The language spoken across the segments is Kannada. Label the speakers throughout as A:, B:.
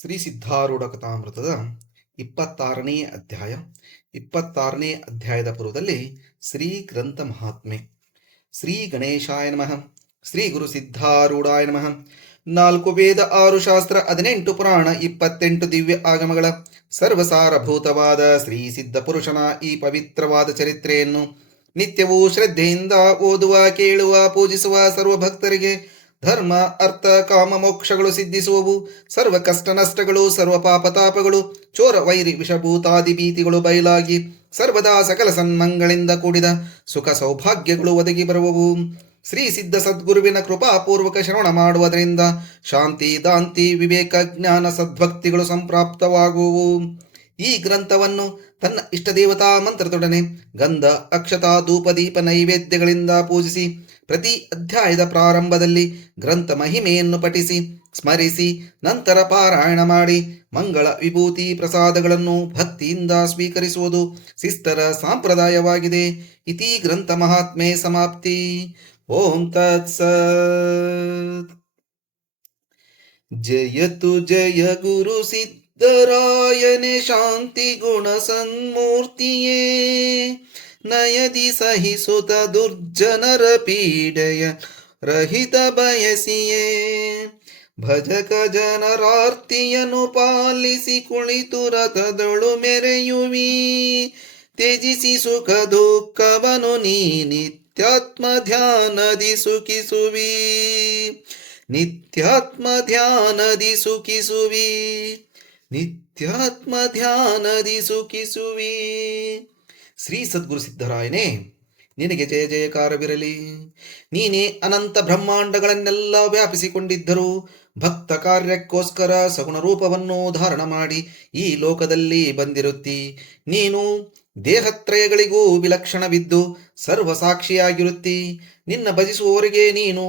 A: ಶ್ರೀ ಸಿದ್ಧಾರೂಢ ಕಥಾಮೃತದ ಇಪ್ಪತ್ತಾರನೇ ಅಧ್ಯಾಯ. ಇಪ್ಪತ್ತಾರನೇ ಅಧ್ಯಾಯದ ಪೂರ್ವದಲ್ಲಿ ಶ್ರೀ ಗ್ರಂಥ ಮಹಾತ್ಮೆ. ಶ್ರೀ ಗಣೇಶಾಯ ನಮಃ. ಶ್ರೀ ಗುರು ಸಿದ್ಧಾರೂಢಾಯ ನಮಃ. ನಾಲ್ಕು ವೇದ ಆರು ಶಾಸ್ತ್ರ ಹದಿನೆಂಟು ಪುರಾಣ ಇಪ್ಪತ್ತೆಂಟು ದಿವ್ಯ ಆಗಮಗಳ ಸರ್ವಸಾರಭೂತವಾದ ಶ್ರೀ ಸಿದ್ಧ ಪುರುಷನ ಈ ಪವಿತ್ರವಾದ ಚರಿತ್ರೆಯನ್ನು ನಿತ್ಯವೂ ಶ್ರದ್ಧೆಯಿಂದ ಓದುವ, ಕೇಳುವ, ಪೂಜಿಸುವ ಸರ್ವ ಭಕ್ತರಿಗೆ ಧರ್ಮ, ಅರ್ಥ, ಕಾಮ, ಮೋಕ್ಷಗಳು ಸಿದ್ಧಿಸುವವು. ಸರ್ವ ಕಷ್ಟ ನಷ್ಟಗಳು, ಸರ್ವ ಪಾಪತಾಪಗಳು ಚೋರ, ವೈರಿ, ವಿಷಭೂತಾದಿ ಭೀತಿಗಳು ಬಯಲಾಗಿ ಸರ್ವದಾ ಸಕಲ ಸನ್ಮಂಗಳಿಂದ ಕೂಡಿದ ಸುಖ ಸೌಭಾಗ್ಯಗಳು ಒದಗಿ ಬರುವವು. ಶ್ರೀ ಸಿದ್ಧ ಸದ್ಗುರುವಿನ ಕೃಪಾಪೂರ್ವಕ ಶ್ರವಣ ಮಾಡುವುದರಿಂದ ಶಾಂತಿ, ದಾಂತಿ, ವಿವೇಕ, ಜ್ಞಾನ ಸದ್ಭಕ್ತಿಗಳು ಸಂಪ್ರಾಪ್ತವಾಗುವು. ಈ ಗ್ರಂಥವನ್ನು ತನ್ನ ಇಷ್ಟದೇವತಾ ಮಂತ್ರದೊಡನೆ ಗಂಧ, ಅಕ್ಷತಾ, ಧೂಪದೀಪ ನೈವೇದ್ಯಗಳಿಂದ ಪೂಜಿಸಿ ಪ್ರತಿ ಅಧ್ಯಾಯದ ಪ್ರಾರಂಭದಲ್ಲಿ ಗ್ರಂಥ ಮಹಿಮೆಯನ್ನು ಪಠಿಸಿ, ಸ್ಮರಿಸಿ, ನಂತರ ಪಾರಾಯಣ ಮಾಡಿ, ಮಂಗಳ ವಿಭೂತಿ ಪ್ರಸಾದಗಳನ್ನು ಭಕ್ತಿಯಿಂದ ಸ್ವೀಕರಿಸುವುದು ಸಿಸ್ತರ ಸಂಪ್ರದಾಯವಾಗಿದೆ. ಇತಿ ಗ್ರಂಥ ಮಹಾತ್ಮೆ ಸಮಾಪ್ತಿ. ಓಂ ತತ್ಸತ್ ಜಯತು ಜಯ ಗುರು ಸಿದ್ಧರಾಯನೆ, ಶಾಂತಿ ಗುಣ ಸನ್ಮೂರ್ತಿಯೇ. ನಯದಿ ಸಹಿಸುತ ದುರ್ಜನರ ಪೀಡೆಯ ರಹಿತ ಬಯಸಿಯೇ. ಭಜಕ ಜನರಾರ್ತಿಯನ್ನು ಪಾಲಿಸಿ ಕುಳಿತು ರಥದೊಳು ಮೆರೆಯುವಿ. ತ್ಯಜಿಸಿ ಸುಖ ದುಃಖವನು ನೀ ನಿತ್ಯಾತ್ಮ ಧ್ಯಾನದಿ ಸುಖಿಸುವಿ. ನಿತ್ಯಾತ್ಮ ಧ್ಯಾನದಿ ಸುಖಿಸುವಿ. ನಿತ್ಯಾತ್ಮ ಧ್ಯಾನದಿ ಸುಖಿಸುವಿ. ಶ್ರೀ ಸದ್ಗುರು ಸಿದ್ಧರಾಯನೇ, ನಿನಗೆ ಜಯ ಜಯಕಾರವಿರಲಿ. ನೀನೇ ಅನಂತ ಬ್ರಹ್ಮಾಂಡಗಳನ್ನೆಲ್ಲ ವ್ಯಾಪಿಸಿಕೊಂಡಿದ್ದರೂ ಭಕ್ತ ಕಾರ್ಯಕ್ಕೋಸ್ಕರ ಸಗುಣ ರೂಪವನ್ನು ಧಾರಣ ಮಾಡಿ ಈ ಲೋಕದಲ್ಲಿ ಬಂದಿರುತ್ತಿ. ನೀನು ದೇಹತ್ರಯಗಳಿಗೂ ವಿಲಕ್ಷಣವಿದ್ದು ಸರ್ವಸಾಕ್ಷಿಯಾಗಿರುತ್ತಿ. ನಿನ್ನ ಭಜಿಸುವವರಿಗೆ ನೀನು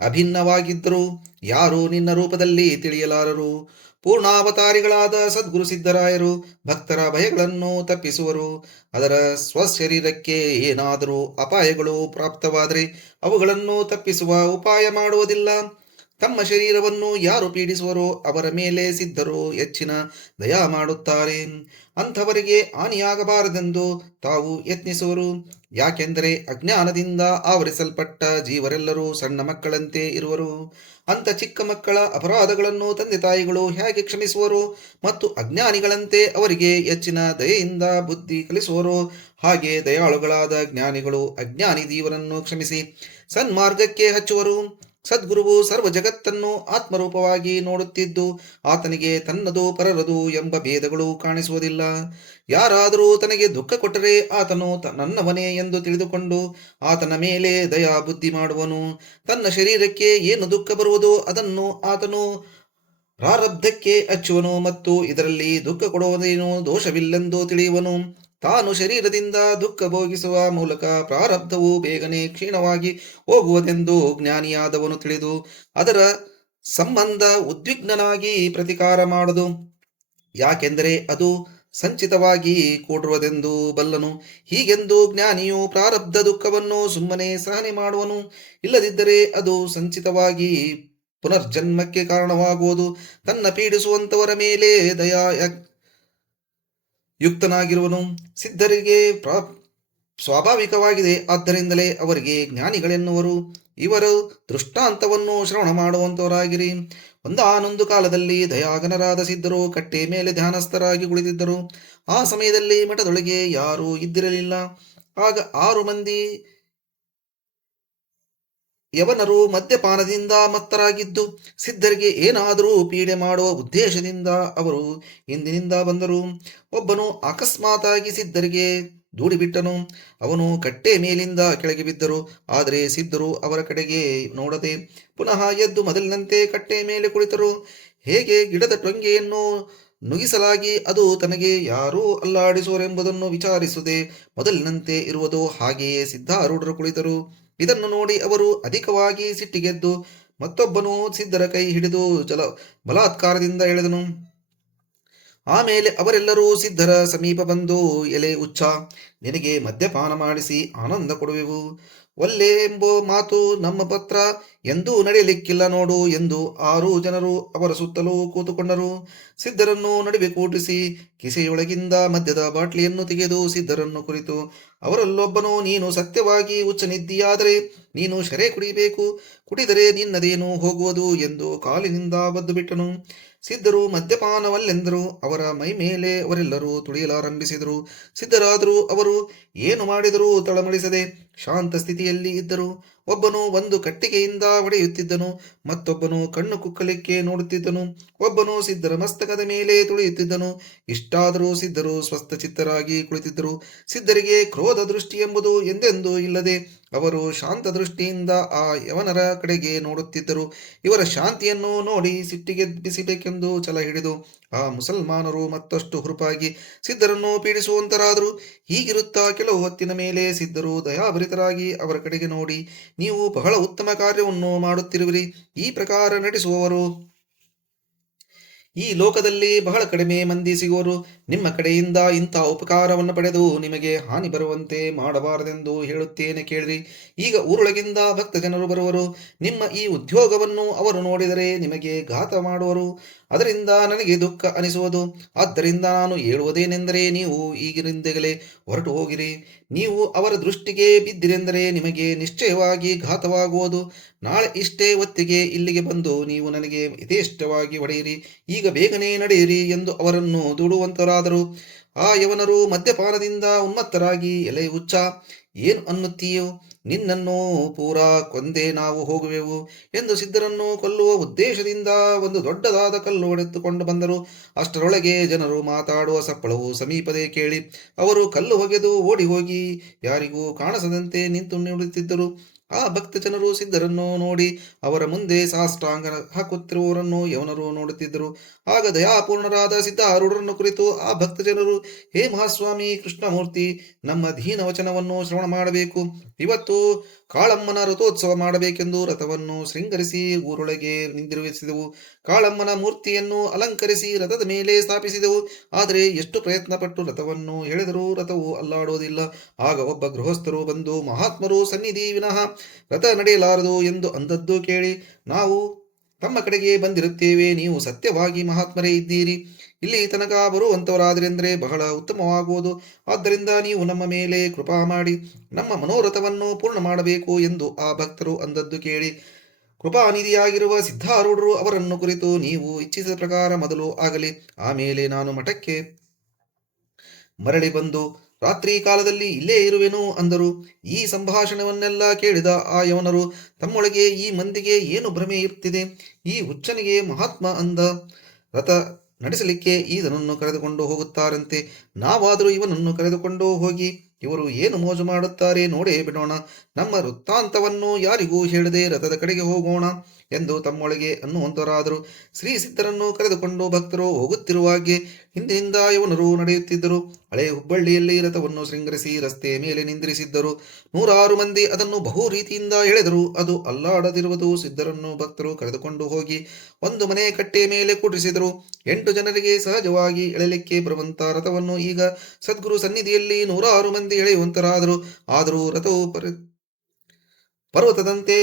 A: ಅಭಿನ್ನವಾಗಿದ್ದರೂ ಯಾರೂ ನಿನ್ನ ರೂಪದಲ್ಲಿ ತಿಳಿಯಲಾರರು. ಪೂರ್ಣಾವತಾರಿಗಳಾದ ಸದ್ಗುರು ಸಿದ್ಧರಾಯರು ಭಕ್ತರ ಭಯಗಳನ್ನು ತಪ್ಪಿಸುವರು. ಅದರ ಸ್ವಶರೀರಕ್ಕೆ ಏನಾದರೂ ಅಪಾಯಗಳು ಪ್ರಾಪ್ತವಾದರೆ ಅವುಗಳನ್ನು ತಪ್ಪಿಸುವ ಉಪಾಯ ಮಾಡುವುದಿಲ್ಲ. ತಮ್ಮ ಶರೀರವನ್ನು ಯಾರು ಪೀಡಿಸುವರೋ ಅವರ ಮೇಲೆ ಸಿದ್ಧರೋ ಹೆಚ್ಚಿನ ದಯಾ ಮಾಡುತ್ತಾರೆ. ಅಂಥವರಿಗೆ ಹಾನಿಯಾಗಬಾರದೆಂದು ತಾವು ಯತ್ನಿಸುವರು. ಯಾಕೆಂದರೆ ಅಜ್ಞಾನದಿಂದ ಆವರಿಸಲ್ಪಟ್ಟ ಜೀವರೆಲ್ಲರೂ ಸಣ್ಣ ಮಕ್ಕಳಂತೆ ಇರುವರು. ಅಂಥ ಚಿಕ್ಕ ಮಕ್ಕಳ ಅಪರಾಧಗಳನ್ನು ತಂದೆ ತಾಯಿಗಳು ಹೇಗೆ ಕ್ಷಮಿಸುವರು ಮತ್ತು ಅಜ್ಞಾನಿಗಳಂತೆ ಅವರಿಗೆ ಹೆಚ್ಚಿನ ದಯೆಯಿಂದ ಬುದ್ಧಿ ಕಲಿಸುವರು? ಹಾಗೆ ದಯಾಳುಗಳಾದ ಜ್ಞಾನಿಗಳು ಅಜ್ಞಾನಿ ಜೀವನನ್ನು ಕ್ಷಮಿಸಿ ಸನ್ಮಾರ್ಗಕ್ಕೆ ಹಚ್ಚುವರು. ಸದ್ಗುರುವು ಸರ್ವ ಜಗತ್ತನ್ನು ಆತ್ಮರೂಪವಾಗಿ ನೋಡುತ್ತಿದ್ದು, ಆತನಿಗೆ ತನ್ನದು ಪರರದು ಎಂಬ ಭೇದಗಳು ಕಾಣಿಸುವುದಿಲ್ಲ. ಯಾರಾದರೂ ತನಗೆ ದುಃಖ ಕೊಟ್ಟರೆ ಆತನು ನನ್ನವನೇ ಎಂದು ತಿಳಿದುಕೊಂಡು ಆತನ ಮೇಲೆ ದಯಾ ಬುದ್ಧಿ ಮಾಡುವನು. ತನ್ನ ಶರೀರಕ್ಕೆ ಏನು ದುಃಖ ಬರುವುದೋ ಅದನ್ನು ಆತನು ಪ್ರಾರಬ್ಧಕ್ಕೆ ಅಚ್ಚುವನು ಮತ್ತು ಇದರಲ್ಲಿ ದುಃಖ ಕೊಡುವುದೇನು ದೋಷವಿಲ್ಲೆಂದು ತಿಳಿಯುವನು. ತಾನು ಶರೀರದಿಂದ ದುಃಖ ಭೋಗಿಸುವ ಮೂಲಕ ಪ್ರಾರಬ್ಧವು ಬೇಗನೆ ಕ್ಷೀಣವಾಗಿ ಹೋಗುವುದೆಂದು ಜ್ಞಾನಿಯಾದವನು ತಿಳಿದು ಅದರ ಸಂಬಂಧ ಉದ್ವಿಗ್ನನಾಗಿ ಪ್ರತಿಕಾರ ಮಾಡದು. ಯಾಕೆಂದರೆ ಅದು ಸಂಚಿತವಾಗಿ ಕೂಡಿರುವುದೆಂದು ಬಲ್ಲನು. ಹೀಗೆಂದು ಜ್ಞಾನಿಯು ಪ್ರಾರಬ್ಧ ದುಃಖವನ್ನು ಸುಮ್ಮನೆ ಸಹನೆ ಮಾಡುವನು. ಇಲ್ಲದಿದ್ದರೆ ಅದು ಸಂಚಿತವಾಗಿ ಪುನರ್ಜನ್ಮಕ್ಕೆ ಕಾರಣವಾಗುವುದು. ತನ್ನ ಪೀಡಿಸುವಂತವರ ಮೇಲೆ ದಯಾ ಯುಕ್ತನಾಗಿರುವನು ಸಿದ್ಧರಿಗೆ ಪ್ರಾ, ಸ್ವಾಭಾವಿಕವಾಗಿದೆ. ಆದ್ದರಿಂದಲೇ ಅವರಿಗೆ ಜ್ಞಾನಿಗಳೆನ್ನುವರು. ಇವರು ದೃಷ್ಟಾಂತವನ್ನು ಶ್ರವಣ ಮಾಡುವಂತವರಾಗಿರಿ. ಒಂದಾನೊಂದು ಕಾಲದಲ್ಲಿ ದಯಾಗನರಾದ ಸಿದ್ಧರು ಕಟ್ಟೆ ಮೇಲೆ ಧ್ಯಾನಸ್ಥರಾಗಿ ಕುಳಿತಿದ್ದರು. ಆ ಸಮಯದಲ್ಲಿ ಮಠದೊಳಗೆ ಯಾರೂ ಇದ್ದಿರಲಿಲ್ಲ. ಆಗ ಆರು ಮಂದಿ ಯವನರು ಮದ್ಯಪಾನದಿಂದ ಮತ್ತರಾಗಿದ್ದು, ಸಿದ್ಧರಿಗೆ ಏನಾದರೂ ಪೀಡೆ ಮಾಡುವ ಉದ್ದೇಶದಿಂದ ಅವರು ಹಿಂದಿನಿಂದ ಬಂದರು. ಒಬ್ಬನು ಅಕಸ್ಮಾತಾಗಿ ಸಿದ್ಧರಿಗೆ ದೂಡಿಬಿಟ್ಟನು. ಅವನು ಕಟ್ಟೆ ಮೇಲಿಂದ ಕೆಳಗೆ ಬಿದ್ದರು. ಆದರೆ ಸಿದ್ಧರು ಅವರ ಕಡೆಗೆ ನೋಡದೆ ಪುನಃ ಎದ್ದು ಮೊದಲಿನಂತೆ ಕಟ್ಟೆ ಮೇಲೆ ಕುಳಿತರು. ಹೇಗೆ ಗಿಡದ ಟೊಂಗೆಯನ್ನು ನುಗಿಸಲಾಗಿ ಅದು ತನಗೆ ಯಾರೂ ಅಲ್ಲಾಡಿಸುವರೆಂಬುದನ್ನು ವಿಚಾರಿಸದೆ ಮೊದಲಿನಂತೆ ಇರುವುದು. ಹಾಗೆಯೇ ಸಿದ್ಧಾರೂಢರು ಕುಳಿತರು. ಇದನ್ನು ನೋಡಿ ಅವರು ಅಧಿಕವಾಗಿ ಸಿಟ್ಟಿಗೆದ್ದು ಮತ್ತೊಬ್ಬನು ಸಿದ್ಧರ ಕೈ ಹಿಡಿದು ಜಲ ಬಲಾತ್ಕಾರದಿಂದ ಎಳೆದನು. ಆಮೇಲೆ ಅವರೆಲ್ಲರೂ ಸಿದ್ಧರ ಸಮೀಪ ಬಂದು ಎಲೆ ಉಚ್ಚ, ನಿನಗೆ ಮದ್ಯಪಾನ ಮಾಡಿಸಿ ಆನಂದ ಕೊಡುವೆವು. ಒಲ್ಲೆ ಎಂಬೋ ಮಾತು ನಮ್ಮ ಪತ್ರ ಎಂದೂ ನಡೆಯಲಿಕ್ಕಿಲ್ಲ ನೋಡು ಎಂದು ಆರು ಜನರು ಅವರ ಸುತ್ತಲೂ ಕೂತುಕೊಂಡರು. ಸಿದ್ಧರನ್ನು ನಡುವೆ ಕೂಟಿಸಿ ಕಿಸೆಯೊಳಗಿಂದ ಮದ್ಯದ ಬಾಟ್ಲಿಯನ್ನು ತೆಗೆದು ಸಿದ್ಧರನ್ನು ಕುರಿತು, ಅವರಲ್ಲೊಬ್ಬನು, ನೀನು ಸತ್ಯವಾಗಿ ಹುಚ್ಚನಿದ್ದೀಯಾದರೆ ನೀನು ಶರೇ ಕುಡಿಬೇಕು, ಕುಡಿದರೆ ನಿನ್ನದೇನು ಹೋಗುವುದು ಎಂದು ಕಾಲಿನಿಂದ ಬದ್ದು ಬಿಟ್ಟನು ಸಿದ್ಧರು ಮದ್ಯಪಾನವಲ್ಲೆಂದರು, ಅವರ ಮೈ ಮೇಲೆ ಅವರೆಲ್ಲರೂ ತುಳಿಯಲಾರಂಭಿಸಿದರು. ಸಿದ್ಧರಾದರೂ ಅವರು ಏನು ಮಾಡಿದರೂ ತಳಮಳಿಸದೆ ಶಾಂತ ಸ್ಥಿತಿಯಲ್ಲಿ ಇದ್ದರು. ಒಬ್ಬನು ಒಂದು ಕಟ್ಟಿಗೆಯಿಂದ ಹೊಡೆಯುತ್ತಿದ್ದನು, ಮತ್ತೊಬ್ಬನು ಕಣ್ಣು ಕುಕ್ಕಲಿಕ್ಕೆ ನೋಡುತ್ತಿದ್ದನು. ಒಬ್ಬನು ಸಿದ್ಧರ ಮಸ್ತಕದ ಮೇಲೆ ತುಳಿಯುತ್ತಿದ್ದನು. ಇಷ್ಟಾದರೂ ಸಿದ್ಧರು ಸ್ವಸ್ಥಚಿತ್ತರಾಗಿ ಕುಳಿತಿದ್ದರು. ಸಿದ್ಧರಿಗೆ ಕ್ರೋಧ ದೃಷ್ಟಿ ಎಂಬುದು ಎಂದೆಂದೂ ಇಲ್ಲದೆ ಅವರು ಶಾಂತ ದೃಷ್ಟಿಯಿಂದ ಆ ಯವನರ ಕಡೆಗೆ ನೋಡುತ್ತಿದ್ದರು. ಇವರ ಶಾಂತಿಯನ್ನು ನೋಡಿ ಸಿಟ್ಟಿಗೆಬ್ಬಿಸಬೇಕೆಂದು ಛಲ ಹಿಡಿದು ಆ ಮುಸಲ್ಮಾನರು ಮತ್ತಷ್ಟು ಹುರುಪಾಗಿ ಸಿದ್ಧರನ್ನು ಪೀಡಿಸುವಂತರಾದರು. ಹೀಗಿರುತ್ತಾ ಕೆಲವು ಹೊತ್ತಿನ ಮೇಲೆ ಸಿದ್ಧರು ದಯಾಭರಿತರಾಗಿ ಅವರ ಕಡೆಗೆ ನೋಡಿ, ನೀವು ಬಹಳ ಉತ್ತಮ ಕಾರ್ಯವನ್ನು ಮಾಡುತ್ತಿರುವಿರಿ. ಈ ಪ್ರಕಾರ ನಡೆಸುವವರು ಈ ಲೋಕದಲ್ಲಿ ಬಹಳ ಕಡಿಮೆ ಮಂದಿ ಸಿಗುವರು. ನಿಮ್ಮ ಕಡೆಯಿಂದ ಇಂಥ ಉಪಕಾರವನ್ನು ಪಡೆದು ನಿಮಗೆ ಹಾನಿ ಬರುವಂತೆ ಮಾಡಬಾರದೆಂದು ಹೇಳುತ್ತೇನೆ ಕೇಳಿರಿ. ಈಗ ಊರೊಳಗಿಂದ ಭಕ್ತ ಜನರು ಬರುವರು. ನಿಮ್ಮ ಈ ಉದ್ಯೋಗವನ್ನು ಅವರು ನೋಡಿದರೆ ನಿಮಗೆ ಘಾತ ಮಾಡುವರು. ಅದರಿಂದ ನನಗೆ ದುಃಖ ಅನಿಸುವುದು. ಆದ್ದರಿಂದ ನಾನು ಹೇಳುವುದೇನೆಂದರೆ ನೀವು ಈಗಿನಿಂದಲೇ ಹೊರಟು ಹೋಗಿರಿ. ನೀವು ಅವರ ದೃಷ್ಟಿಗೆ ಬಿದ್ದಿರೆಂದರೆ ನಿಮಗೆ ನಿಶ್ಚಯವಾಗಿ ಘಾತವಾಗುವುದು. ನಾಳೆ ಇಷ್ಟೇ ಹೊತ್ತಿಗೆ ಇಲ್ಲಿಗೆ ಬಂದು ನೀವು ನನಗೆ ಯಥೇಷ್ಟವಾಗಿ ಹೊಡೆಯಿರಿ. ಈಗ ಬೇಗನೆ ನಡೆಯಿರಿ ಎಂದು ಅವರನ್ನು ದೂಡುವಂತರಾದರು. ಆ ಯವನರು ಮದ್ಯಪಾನದಿಂದ ಉನ್ಮತ್ತರಾಗಿ, ಎಲೆ ಹುಚ್ಚ, ಏನು ಅನ್ನುತ್ತೀಯೋ? ನಿನ್ನನ್ನು ಪೂರಾ ಕೊಂದೇ ನಾವು ಹೋಗುವೆವು ಎಂದು ಸಿದ್ಧರನ್ನು ಕೊಲ್ಲುವ ಉದ್ದೇಶದಿಂದ ಒಂದು ದೊಡ್ಡದಾದ ಕಲ್ಲು ಹೊಡೆದುಕೊಂಡು ಬಂದರು. ಅಷ್ಟರೊಳಗೆ ಜನರು ಮಾತಾಡುವ ಸಪ್ಪಳವು ಸಮೀಪದೇ ಕೇಳಿ, ಅವರು ಕಲ್ಲು ಹೊಗೆದು ಓಡಿ ಹೋಗಿ, ಯಾರಿಗೂ ಕಾಣಿಸದಂತೆ ನಿಂತು ನಿಲ್ಲುತ್ತಿದ್ದರು ಆ ಭಕ್ತ ಜನರು ಸಿದ್ಧರನ್ನು ನೋಡಿ ಅವರ ಮುಂದೆ ಸಾಷ್ಟಾಂಗ ಹಾಕುತ್ತಿರುವವರನ್ನು ಯವನರು ನೋಡುತ್ತಿದ್ದರು. ಆಗ ದಯಾಪೂರ್ಣರಾದ ಸಿದ್ಧಾರೂಢರನ್ನು ಕುರಿತು ಆ ಭಕ್ತ ಜನರು ಹೇ ಮಹಾಸ್ವಾಮಿ ಕೃಷ್ಣಮೂರ್ತಿ, ನಮ್ಮ ಧೀನ ವಚನವನ್ನು ಶ್ರವಣ ಮಾಡಬೇಕು. ಇವತ್ತು ಕಾಳಮ್ಮನ ರಥೋತ್ಸವ ಮಾಡಬೇಕೆಂದು ರಥವನ್ನು ಶೃಂಗರಿಸಿ ಊರೊಳಗೆ ನಿಂದಿರುಗಿಸಿದೆವು ಕಾಳಮ್ಮನ ಮೂರ್ತಿಯನ್ನು ಅಲಂಕರಿಸಿ ರಥದ ಮೇಲೆ ಸ್ಥಾಪಿಸಿದೆವು. ಆದರೆ ಎಷ್ಟು ಪ್ರಯತ್ನಪಟ್ಟು ರಥವನ್ನು ಎಳೆದರೂ ರಥವು ಅಲ್ಲಾಡುವುದಿಲ್ಲ. ಆಗ ಒಬ್ಬ ಗೃಹಸ್ಥರು ಬಂದು ಮಹಾತ್ಮರು ಸನ್ನಿಧಿ ವಿನಃ, ರಥ ನಡೆಯಲಾರದು ಎಂದು ಅಂದದ್ದು ಕೇಳಿ, ನಾವು ತಮ್ಮ ಕಡೆಗೆ ಬಂದಿರುತ್ತೇವೆ, ನೀವು ಸತ್ಯವಾಗಿ ಮಹಾತ್ಮರೇ ಇದ್ದೀರಿ. ಇಲ್ಲಿ ತನಕ ಬರುವಂತವರಾದರೆಂದರೆ ಬಹಳ ಉತ್ತಮವಾಗುವುದು. ಆದ್ದರಿಂದ ನೀವು ನಮ್ಮ ಮೇಲೆ ಕೃಪಾ ಮಾಡಿ, ನಮ್ಮ ಮನೋರಥವನ್ನು ಪೂರ್ಣ ಮಾಡಬೇಕು ಎಂದು ಆ ಭಕ್ತರು ಅಂದದ್ದು ಕೇಳಿ. ಕೃಪಾನಿಧಿಯಾಗಿರುವ ಸಿದ್ಧಾರೂಢರು ಅವರನ್ನು ಕುರಿತು ನೀವು ಇಚ್ಛಿಸಿದ ಪ್ರಕಾರ ಮೊದಲು ಆಗಲಿ. ಆಮೇಲೆ ನಾನು ಮಠಕ್ಕೆ ಮರಳಿ ಬಂದು ರಾತ್ರಿ ಕಾಲದಲ್ಲಿ ಇಲ್ಲೇ ಇರುವೆನು ಅಂದರು. ಈ ಸಂಭಾಷಣವನ್ನೆಲ್ಲ ಕೇಳಿದ ಆ ಯವನರು, ತಮ್ಮೊಳಗೆ ಈ ಮಂದಿಗೆ ಏನು ಭ್ರಮೆ ಇರ್ತಿದೆ ಈ ಹುಚ್ಚನಿಗೆ ಮಹಾತ್ಮ ಅಂದ. ರಥ, ನಡೆಸಲಿಕ್ಕೆ ಈತನನ್ನು ಕರೆದುಕೊಂಡು ಹೋಗುತ್ತಾರಂತೆ. ನಾವಾದರೂ ಇವನನ್ನು ಕರೆದುಕೊಂಡು ಹೋಗಿ, ಇವರು ಏನು ಮೋಜು ಮಾಡುತ್ತಾರೆ ನೋಡೇ ಬಿಡೋಣ. ನಮ್ಮ ವೃತ್ತಾಂತವನ್ನು ಯಾರಿಗೂ ಹೇಳದೆ ರಥದ ಕಡೆಗೆ ಹೋಗೋಣ ಎಂದು ತಮ್ಮೊಳಗೆ ಅನ್ನುವಂತರಾದರು. ಶ್ರೀ ಸಿದ್ಧರನ್ನು ಕರೆದುಕೊಂಡು ಭಕ್ತರು ಹೋಗುತ್ತಿರುವಾಗೆ ಹಿಂದಿನಿಂದ ಯವನರು ನಡೆಯುತ್ತಿದ್ದರು. ಹಳೆ ಹುಬ್ಬಳ್ಳಿಯಲ್ಲಿ ರಥವನ್ನು ಶೃಂಗರಿಸಿ ರಸ್ತೆಯ ಮೇಲೆ ನಿಂದಿರಿಸಿದ್ದರು. ನೂರಾರು ಮಂದಿ ಅದನ್ನು ಬಹು ರೀತಿಯಿಂದ ಎಳೆದರು. ಅದು ಅಲ್ಲಾಡದಿರುವುದು ಸಿದ್ಧರನ್ನು ಭಕ್ತರು ಕರೆದುಕೊಂಡು ಹೋಗಿ ಒಂದು ಮನೆ ಕಟ್ಟೆ ಮೇಲೆ ಕೂಡಿಸಿದರು. ಎಂಟು ಜನರಿಗೆ ಸಹಜವಾಗಿ ಎಳಲಿಕ್ಕೆ ಬರುವಂತ ರಥವನ್ನು ಈಗ ಸದ್ಗುರು ಸನ್ನಿಧಿಯಲ್ಲಿ ನೂರಾರು ಮಂದಿ ಎಳೆಯುವಂತರಾದರು. ಆದರೂ ರಥವು ಪರಿ ಪರ್ವತದಂತೆ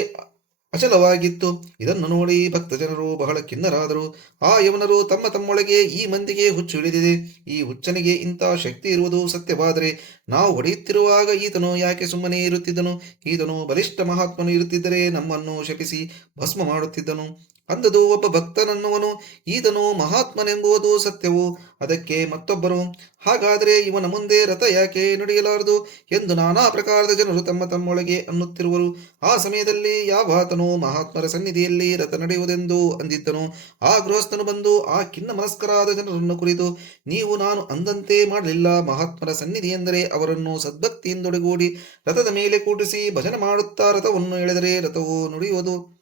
A: ಅಚಲವಾಗಿತ್ತು. ಇದನ್ನು ನೋಡಿ ಭಕ್ತ ಜನರು ಬಹಳ ಖಿನ್ನರಾದರು. ಆ ಯವನರು ತಮ್ಮ ತಮ್ಮೊಳಗೆ ಈ ಮಂದಿಗೆ ಹುಚ್ಚು ಹಿಡಿದಿದೆ. ಈ ಹುಚ್ಚನಿಗೆ ಇಂಥ ಶಕ್ತಿ ಇರುವುದು ಸತ್ಯವಾದರೆ ನಾವು ಹೊಡೆಯುತ್ತಿರುವಾಗ ಈತನು ಯಾಕೆ ಸುಮ್ಮನೆ ಇರುತ್ತಿದ್ದನು? ಈತನು ಬಲಿಷ್ಠ ಮಹಾತ್ಮನು ಇರುತ್ತಿದ್ದರೆ ನಮ್ಮನ್ನು ಶಪಿಸಿ ಭಸ್ಮ ಮಾಡುತ್ತಿದ್ದನು. ಅಂದದು ಒಬ್ಬ ಭಕ್ತನನ್ನುವನು, ಈತನು ಮಹಾತ್ಮನೆಂಬುವುದು ಸತ್ಯವು ಅದಕ್ಕೆ ಮತ್ತೊಬ್ಬರು ಹಾಗಾದರೆ ಇವನ ಮುಂದೆ ರಥ ಯಾಕೆ ನಡೆಯಲಾರದು ಎಂದು ನಾನಾ ಪ್ರಕಾರದ ಜನರು ತಮ್ಮ ತಮ್ಮೊಳಗೆ ಅನ್ನುತ್ತಿರುವರು. ಆ ಸಮಯದಲ್ಲಿ ಯಾವಾತನು ಮಹಾತ್ಮರ ಸನ್ನಿಧಿಯಲ್ಲಿ ರಥ ನಡೆಯುವುದೆಂದು ಅಂದಿದ್ದನು. ಆ ಗೃಹಸ್ಥನು ಬಂದು ಆ ಖಿನ್ನ ಮನಸ್ಕರಾದ ಜನರನ್ನು ಕುರಿತು, ನೀವು ನಾನು ಅಂದಂತೆ ಮಾಡಲಿಲ್ಲ. ಮಹಾತ್ಮರ ಸನ್ನಿಧಿ ಎಂದರೆ ಅವರನ್ನು ಸದ್ಭಕ್ತಿಯಿಂದೊಡಗೂಡಿ ರಥದ ಮೇಲೆ ಕೂಡಿಸಿ ಭಜನೆ ಮಾಡುತ್ತಾ ರಥವನ್ನು ಎಳೆದರೆ ರಥವು ನುಡಿಯುವುದು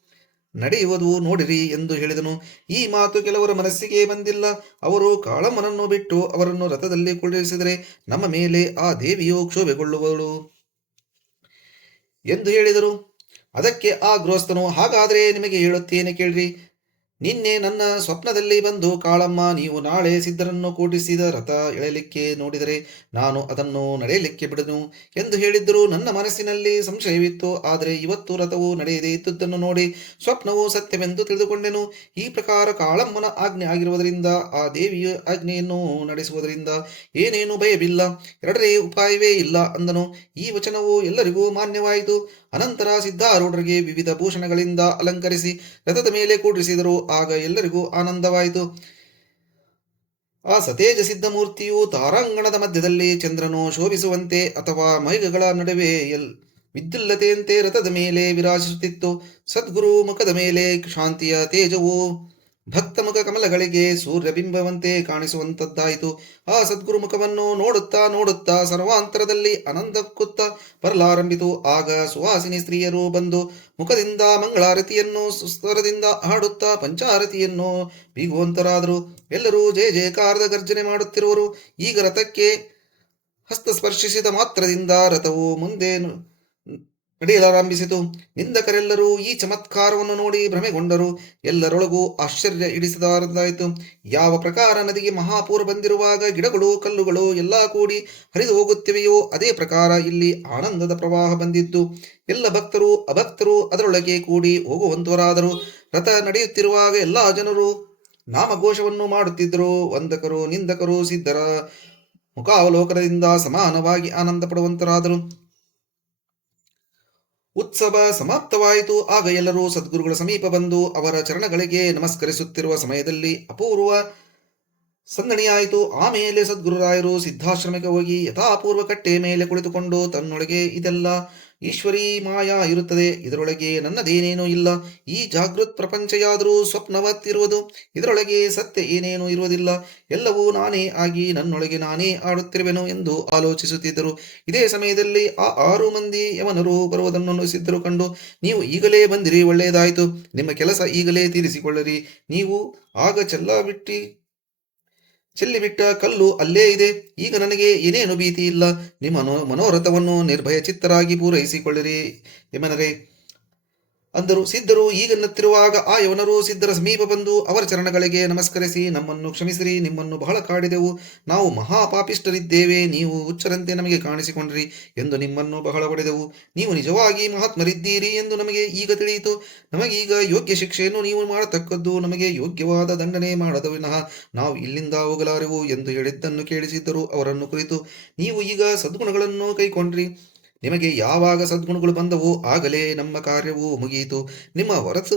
A: ನಡೆಯುವುದು ನೋಡಿರಿ ಎಂದು ಹೇಳಿದನು. ಈ ಮಾತು ಕೆಲವರ ಮನಸ್ಸಿಗೆ ಬಂದಿಲ್ಲ. ಅವರು ಕಾಳಮ್ಮನನ್ನು ಬಿಟ್ಟು ಅವರನ್ನು ರಥದಲ್ಲಿ ಕುಳ್ಳಿರಿಸಿದರೆ ನಮ್ಮ ಮೇಲೆ ಆ ದೇವಿಯು ಕ್ಷೋಭೆಗೊಳ್ಳುವಳು ಎಂದು ಹೇಳಿದರು. ಅದಕ್ಕೆ ಆ ಗೃಹಸ್ಥನು, ಹಾಗಾದರೆ ನಿಮಗೆ ಹೇಳುತ್ತೇನೆ ಕೇಳ್ರಿ. ನಿನ್ನೆ ನನ್ನ ಸ್ವಪ್ನದಲ್ಲಿ ಬಂದು ಕಾಳಮ್ಮ, ನೀವು ನಾಳೆ ಸಿದ್ಧರನ್ನು ಕೂಡಿಸಿದ ರಥ ಎಳೆಯಲಿಕ್ಕೆ ನೋಡಿದರೆ ನಾನು ಅದನ್ನು ನಡೆಯಲಿಕ್ಕೆ ಬಿಡನು ಎಂದು ಹೇಳಿದ್ದರೂ ನನ್ನ ಮನಸ್ಸಿನಲ್ಲಿ ಸಂಶಯವಿತ್ತು. ಆದರೆ ಇವತ್ತು ರಥವು ನಡೆಯದೇ ಇದ್ದುದನ್ನು ನೋಡಿ ಸ್ವಪ್ನವು ಸತ್ಯವೆಂದು ತಿಳಿದುಕೊಂಡೆನು. ಈ ಪ್ರಕಾರ ಕಾಳಮ್ಮನ ಆಜ್ಞೆ ಆಗಿರುವುದರಿಂದ, ಆ ದೇವಿಯ ಆಜ್ಞೆಯನ್ನು ನಡೆಸುವುದರಿಂದ ಏನೇನು ಭಯವಿಲ್ಲ, ಎರಡರೇ ಉಪಾಯವೇ ಇಲ್ಲ ಅಂದನು. ಈ ವಚನವು ಎಲ್ಲರಿಗೂ ಮಾನ್ಯವಾಯಿತು. ಅನಂತರ ಸಿದ್ಧಾರೂಢರಿಗೆ ವಿವಿಧ ಭೂಷಣಗಳಿಂದ ಅಲಂಕರಿಸಿ ರಥದ ಮೇಲೆ ಕೂಡಿಸಿದರು. ಆಗ ಎಲ್ಲರಿಗೂ ಆನಂದವಾಯಿತು. ಆ ಸತೇಜ ಸಿದ್ಧಮೂರ್ತಿಯು ತಾರಾಂಗಣದ ಮಧ್ಯದಲ್ಲಿ ಚಂದ್ರನು ಶೋಭಿಸುವಂತೆ ಅಥವಾ ಮೈಗಗಳ ನಡುವೆ ಎಲ್ ವಿದ್ಯುಲ್ಲತೆಯಂತೆ ರಥದ ಮೇಲೆ ವಿರಾಜಿಸುತ್ತಿತ್ತು. ಸದ್ಗುರು ಮುಖದ ಮೇಲೆ ಶಾಂತಿಯ ತೇಜವು ಭಕ್ತ ಮುಖ ಕಮಲಗಳಿಗೆ ಸೂರ್ಯಬಿಂಬವಂತೆ ಕಾಣಿಸುವಂತದ್ದಾಯಿತು. ಆ ಸದ್ಗುರು ಮುಖವನ್ನು ನೋಡುತ್ತಾ ನೋಡುತ್ತಾ ಸರ್ವಾಂತರದಲ್ಲಿ ಆನಂದಕ್ಕುತ್ತ ಬರಲಾರಂಭಿತು. ಆಗ ಸುವಾಸಿನಿ ಸ್ತ್ರೀಯರು ಬಂದು ಮುಖದಿಂದ ಮಂಗಳಾರತಿಯನ್ನು ಸುಸ್ತರದಿಂದ ಹಾಡುತ್ತಾ ಪಂಚಾರತಿಯನ್ನು ಬೀಗುವಂತರಾದರು. ಎಲ್ಲರೂ ಜಯ ಜಯಕಾರದ ಗರ್ಜನೆ ಮಾಡುತ್ತಿರುವರು. ಈಗ ರಥಕ್ಕೆ ಹಸ್ತಸ್ಪರ್ಶಿಸಿದ ಮಾತ್ರದಿಂದ ರಥವು ಮುಂದೆ ನು- ನಡೆಯಲಾರಂಭಿಸಿತು ನಿಂದಕರೆಲ್ಲರೂ ಈ ಚಮತ್ಕಾರವನ್ನು ನೋಡಿ ಭ್ರಮೆಗೊಂಡರು. ಎಲ್ಲರೊಳಗೂ ಆಶ್ಚರ್ಯ ಇಡಿಸದಾರದಾಯಿತು ಯಾವ ಪ್ರಕಾರ ನದಿಗೆ ಮಹಾಪೂರ ಬಂದಿರುವಾಗ ಗಿಡಗಳು, ಕಲ್ಲುಗಳು ಎಲ್ಲ ಕೂಡಿ ಹರಿದು ಹೋಗುತ್ತಿವೆಯೋ ಅದೇ ಪ್ರಕಾರ ಇಲ್ಲಿ ಆನಂದದ ಪ್ರವಾಹ ಬಂದಿದ್ದು ಎಲ್ಲ ಭಕ್ತರು, ಅಭಕ್ತರು ಅದರೊಳಗೆ ಕೂಡಿ ಹೋಗುವಂತವರಾದರು. ರಥ ನಡೆಯುತ್ತಿರುವಾಗ ಎಲ್ಲ ಜನರು ನಾಮಘೋಷವನ್ನು ಮಾಡುತ್ತಿದ್ದರು. ವಂದಕರು, ನಿಂದಕರು ಸಿದ್ಧರ ಮುಖಾವಲೋಕನದಿಂದ ಸಮಾನವಾಗಿ ಆನಂದ ಪಡುವಂತರಾದರು ಉತ್ಸವ ಸಮಾಪ್ತವಾಯಿತು. ಆಗ ಎಲ್ಲರೂ ಸದ್ಗುರುಗಳ ಸಮೀಪ ಬಂದು ಅವರ ಚರಣಗಳಿಗೆ ನಮಸ್ಕರಿಸುತ್ತಿರುವ ಸಮಯದಲ್ಲಿ ಅಪೂರ್ವ ಸಂದಣಿಯಾಯಿತು ಆಮೇಲೆ ಸದ್ಗುರುರಾಯರು ಸಿದ್ಧಾಶ್ರಮಕ್ಕೆ ಹೋಗಿ ಯಥಾಪೂರ್ವ ಕಟ್ಟೆ ಮೇಲೆ ಕುಳಿತುಕೊಂಡು ತನ್ನೊಳಗೆ ಇದೆಲ್ಲ ಈಶ್ವರೀ ಮಾಯಾ ಇರುತ್ತದೆ. ಇದರೊಳಗೆ ನನ್ನದೇನೇನೂ ಇಲ್ಲ. ಈ ಜಾಗೃತ್ ಪ್ರಪಂಚಯಾದರೂ ಸ್ವಪ್ನವತ್ತಿರುವುದು. ಇದರೊಳಗೆ ಸತ್ಯ ಏನೇನೂ ಇರುವುದಿಲ್ಲ. ಎಲ್ಲವೂ ನಾನೇ ಆಗಿ ನನ್ನೊಳಗೆ ನಾನೇ ಆಡುತ್ತಿರುವೆನು ಎಂದು ಆಲೋಚಿಸುತ್ತಿದ್ದರು. ಇದೇ ಸಮಯದಲ್ಲಿ ಆ ಆರು ಮಂದಿ ಯವನರು ಬರುವುದನ್ನು ಸಿದ್ಧರು ಕಂಡು, ನೀವು ಈಗಲೇ ಬಂದಿರಿ, ಒಳ್ಳೆಯದಾಯಿತು. ನಿಮ್ಮ ಕೆಲಸ ಈಗಲೇ ತೀರಿಸಿಕೊಳ್ಳಿರಿ. ನೀವು ಆಗ ಚೆಲ್ಲ ಬಿಟ್ಟಿ ಚೆಲ್ಲಿಬಿಟ್ಟ ಕಲ್ಲು ಅಲ್ಲೇ ಇದೆ. ಈಗ ನನಗೆ ಏನೇನು ಭೀತಿ ಇಲ್ಲ ನಿಮ್ಮ ಮನೋ- ಮನೋರಥವನ್ನು ನಿರ್ಭಯ ಚಿತ್ತರಾಗಿ ಪೂರೈಸಿಕೊಳ್ಳಿರಿ. ಯಮನರೇ ಅಂದರು. ಸಿದ್ಧರು ಈಗನ್ನುತ್ತಿರುವಾಗ ಆ ಯವನರು ಸಿದ್ಧರ ಸಮೀಪ ಬಂದು ಅವರ ಚರಣಗಳಿಗೆ ನಮಸ್ಕರಿಸಿ ನಮ್ಮನ್ನು ಕ್ಷಮಿಸಿರಿ, ನಿಮ್ಮನ್ನು ಬಹಳ ಕಾಡಿದೆವು. ನಾವು ಮಹಾಪಾಪಿಷ್ಟರಿದ್ದೇವೆ ನೀವು ಹುಚ್ಚರಂತೆ ನಮಗೆ ಕಾಣಿಸಿಕೊಂಡ್ರಿ ಎಂದು ನಿಮ್ಮನ್ನು ಬಹಳ ಹೊಡೆದೆವು ನೀವು ನಿಜವಾಗಿ ಮಹಾತ್ಮರಿದ್ದೀರಿ ಎಂದು ನಮಗೆ ಈಗ ತಿಳಿಯಿತು. ನಮಗೀಗ ಯೋಗ್ಯ ಶಿಕ್ಷೆಯನ್ನು ನೀವು ಮಾಡತಕ್ಕದ್ದು ನಮಗೆ ಯೋಗ್ಯವಾದ ದಂಡನೆ ಮಾಡದ ವಿನಃ ನಾವು ಇಲ್ಲಿಂದ ಹೋಗಲಾರೆವು ಎಂದು ಹೇಳಿದ್ದನ್ನು ಕೇಳಿಸಿದ್ದರು ಅವರನ್ನು ಕುರಿತು. ನೀವು ಈಗ ಸದ್ಗುಣಗಳನ್ನು ಕೈಕೊಂಡ್ರಿ. ನಿಮಗೆ ಯಾವಾಗ ಸದ್ಗುಣಗಳು ಬಂದವೋ ಆಗಲೇ ನಮ್ಮ ಕಾರ್ಯವು ಮುಗಿಯಿತು. ನಿಮ್ಮ ಹೊರತು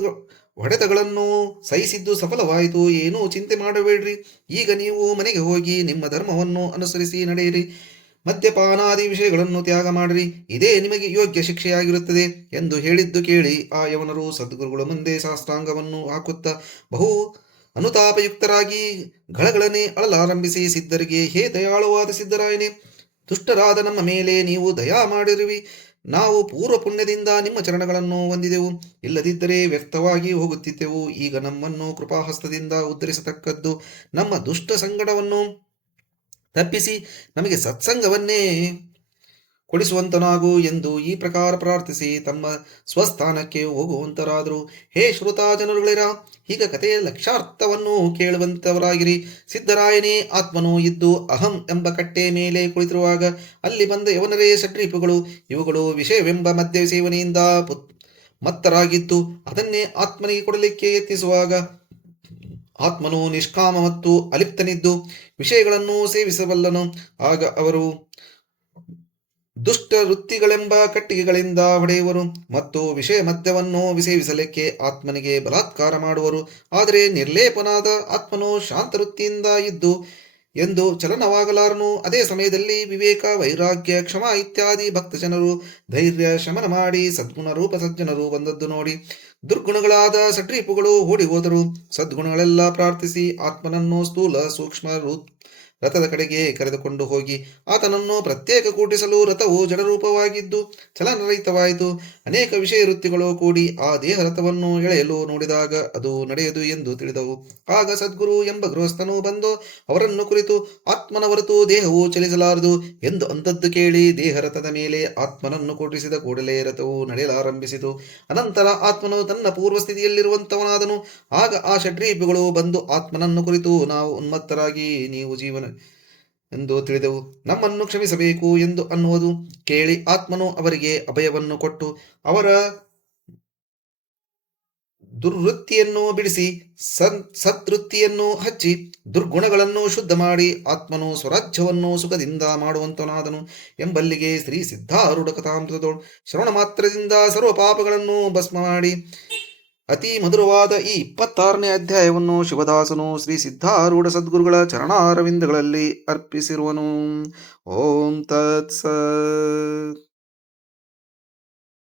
A: ಹೊಡೆತಗಳನ್ನು ಸಹಿಸಿದ್ದು ಸಫಲವಾಯಿತು. ಏನೂ ಚಿಂತೆ ಮಾಡಬೇಡ್ರಿ. ಈಗ ನೀವು ಮನೆಗೆ ಹೋಗಿ ನಿಮ್ಮ ಧರ್ಮವನ್ನು ಅನುಸರಿಸಿ ನಡೆಯಿರಿ. ಮದ್ಯಪಾನಾದಿ ವಿಷಯಗಳನ್ನು ತ್ಯಾಗ ಮಾಡಿರಿ. ಇದೇ ನಿಮಗೆ ಯೋಗ್ಯ ಶಿಕ್ಷೆಯಾಗಿರುತ್ತದೆ ಎಂದು ಹೇಳಿದ್ದು ಕೇಳಿ ಆ ಯವನರು ಸದ್ಗುರುಗಳ ಮುಂದೆ ಶಾಸ್ತ್ರಾಂಗವನ್ನು ಹಾಕುತ್ತಾ ಬಹು ಅನುತಾಪಯುಕ್ತರಾಗಿ ಗಳಗಳನೆ ಅಳಲಾರಂಭಿಸಿ, ಸಿದ್ಧರಿಗೆ ಹೇ ದಯಾಳುವಾದ ಸಿದ್ಧರಾಯನೇ ದುಷ್ಟರಾದ ನಮ್ಮ ಮೇಲೆ ನೀವು ದಯಾ ಮಾಡಿರುವಿ. ನಾವು ಪೂರ್ವ ಪುಣ್ಯದಿಂದ ನಿಮ್ಮ ಚರಣಗಳನ್ನು ಹೊಂದಿದೆವು. ಇಲ್ಲದಿದ್ದರೆ ವ್ಯರ್ಥವಾಗಿ ಹೋಗುತ್ತಿದ್ದೆವು. ಈಗ ನಮ್ಮನ್ನು ಕೃಪಾಹಸ್ತದಿಂದ ಉದ್ಧರಿಸತಕ್ಕದ್ದು ನಮ್ಮ ದುಷ್ಟ ಸಂಗಡವನ್ನು ತಪ್ಪಿಸಿ ನಮಗೆ ಸತ್ಸಂಗವನ್ನೇ ಕೊಡಿಸುವಂತನಾಗು ಎಂದು ಈ ಪ್ರಕಾರ ಪ್ರಾರ್ಥಿಸಿ ತಮ್ಮ ಸ್ವಸ್ಥಾನಕ್ಕೆ ಹೋಗುವಂತರಾದರು. ಹೇ ಶ್ರುತಾ ಜನರುಗಳಿರ, ಈಗ ಕಥೆಯ ಲಕ್ಷಾರ್ಥವನ್ನು ಕೇಳುವಂತವರಾಗಿರಿ. ಸಿದ್ಧರಾಯನೇ, ಆತ್ಮನು ಇದ್ದು ಅಹಂ ಎಂಬ ಕಟ್ಟೆ ಮೇಲೆ ಕುಳಿತಿರುವಾಗ ಅಲ್ಲಿ ಬಂದ ಯವನರೇ ಸಟ್ರೀಪುಗಳು ಇವುಗಳು ವಿಷಯವೆಂಬ ಮದ್ಯ ಸೇವನೆಯಿಂದ ಮತ್ತರಾಗಿದ್ದು ಅದನ್ನೇ ಆತ್ಮನಿಗೆ ಕೊಡಲಿಕ್ಕೆ ಯತ್ನಿಸುವಾಗ ಆತ್ಮನು ನಿಷ್ಕಾಮ ಮತ್ತು ಅಲಿಪ್ತನಿದ್ದು ವಿಷಯಗಳನ್ನು ಸೇವಿಸಬಲ್ಲನು. ಆಗ ಅವರು ದುಷ್ಟ ವೃತ್ತಿಗಳೆಂಬ ಕಟ್ಟಿಗೆಗಳಿಂದ ಹೊಡೆಯುವರು ಮತ್ತು ವಿಷಯ ಮದ್ಯವನ್ನು ವಿಸೇವಿಸಲಿಕ್ಕೆ ಆತ್ಮನಿಗೆ ಬಲಾತ್ಕಾರ ಮಾಡುವರು. ಆದರೆ ನಿರ್ಲೇಪನಾದ ಆತ್ಮನು ಶಾಂತ ವೃತ್ತಿಯಿಂದ ಇದ್ದು ಎಂದು ಚಲನವಾಗಲಾರನು. ಅದೇ ಸಮಯದಲ್ಲಿ ವಿವೇಕ, ವೈರಾಗ್ಯ, ಕ್ಷಮ ಇತ್ಯಾದಿ ಭಕ್ತ ಜನರು ಧೈರ್ಯ, ಶಮನ ಮಾಡಿ ಸದ್ಗುಣ ರೂಪ ಸಜ್ಜನರು ಬಂದದ್ದು ನೋಡಿ. ದುರ್ಗುಣಗಳಾದ ಸಟ್ರೀಪುಗಳು ಓಡಿ ಹೋದರು ಸದ್ಗುಣಗಳೆಲ್ಲ ಪ್ರಾರ್ಥಿಸಿ ಆತ್ಮನನ್ನು ಸ್ಥೂಲ ಸೂಕ್ಷ್ಮ ರಥದ ಕಡೆಗೆ ಕರೆದುಕೊಂಡು ಹೋಗಿ ಆತನನ್ನು ಪ್ರತ್ಯೇಕ ಕೂಟಿಸಲು ರಥವು ಜಡರೂಪವಾಗಿದ್ದು ಚಲನರಹಿತವಾಯಿತು. ಅನೇಕ ವಿಷಯ ವೃತ್ತಿಗಳು ಕೂಡಿ ಆ ದೇಹ ರಥವನ್ನು ಎಳೆಯಲು ನೋಡಿದಾಗ ಅದು ನಡೆಯದು ಎಂದು ತಿಳಿದವು. ಆಗ ಸದ್ಗುರು ಎಂಬ ಗೃಹಸ್ಥನು ಬಂದು ಅವರನ್ನು ಕುರಿತು, ಆತ್ಮನ ಹೊರತು ದೇಹವು ಚಲಿಸಲಾರದು? ಎಂದು ಅಂತದ್ದು ಕೇಳಿ ದೇಹ ರಥದ ಮೇಲೆ ಆತ್ಮನನ್ನು ಕೂಟಿಸಿದ ಕೂಡಲೇ ರಥವು ನಡೆಯಲಾರಂಭಿಸಿತು. ಅನಂತರ ಆತ್ಮನು ತನ್ನ ಪೂರ್ವ ಸ್ಥಿತಿಯಲ್ಲಿರುವಂತವನಾದನು ಆಗ ಆ ಷಡ್ರೀಪಿಗಳು ಬಂದು ಆತ್ಮನನ್ನು ಕುರಿತು, ನಾವು ಉನ್ಮತ್ತರಾಗಿ, ನೀವು ಜೀವನ ಎಂದು ತಿಳಿದೆವು. ನಮ್ಮನ್ನು ಕ್ಷಮಿಸಬೇಕು ಎಂದು ಅನ್ನುವುದು ಕೇಳಿ ಆತ್ಮನು ಅವರಿಗೆ ಅಭಯವನ್ನು ಕೊಟ್ಟು ಅವರ ದುರ್ವೃತ್ತಿಯನ್ನು ಬಿಡಿಸಿ ಸನ್ ಸತ್ವೃತ್ತಿಯನ್ನು ಹಚ್ಚಿ ದುರ್ಗುಣಗಳನ್ನು ಶುದ್ಧ ಮಾಡಿ ಆತ್ಮನು ಸ್ವರಾಜ್ಯವನ್ನು ಸುಖದಿಂದ ಮಾಡುವಂತನಾದನು ಎಂಬಲ್ಲಿಗೆ ಶ್ರೀ ಸಿದ್ಧಾರೂಢ ಕಥಾಮೃತದೋಳು ಶ್ರವಣ ಮಾತ್ರದಿಂದ ಸರ್ವ ಪಾಪಗಳನ್ನು ಭಸ್ಮ ಮಾಡಿ ಅತಿ ಮಧುರವಾದ ಈ ಇಪ್ಪತ್ತಾರನೇ ಅಧ್ಯಾಯವನ್ನು ಶಿವದಾಸನು ಶ್ರೀ ಸಿದ್ಧಾರೂಢ ಸದ್ಗುರುಗಳ ಚರಣಾರವಿಂದಗಳಲ್ಲಿ ಅರ್ಪಿಸಿರುವನು. ಓಂ ತತ್ಸತ್.